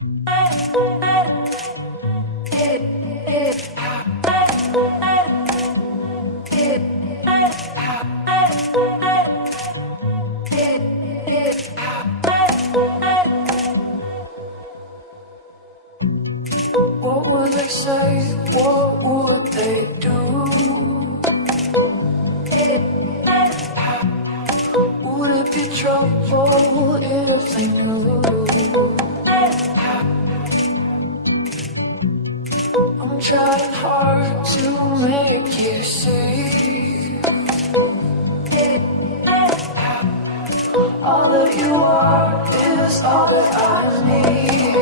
What would they say? What would they do? Would it be trouble if they knew? I'm trying hard to make you see all that you are is all that I need.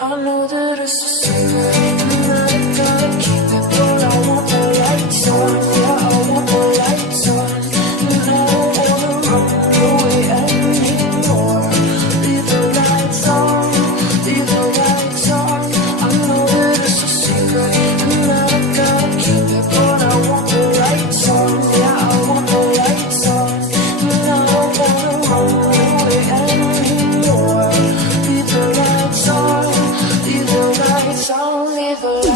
I know that it's a secret and I gotta keep it, but I want the lights on. Yeah, I want the lights on, and I don't wanna run away anymore. Leave the lights on, leave the lights on. I know that it's a secret and I gotta keep it, but I want the lights on. Yeah, I want the lights on, and I don't wanna run away anymore. Leave the lights on. Leave the lights on, leave the lights on.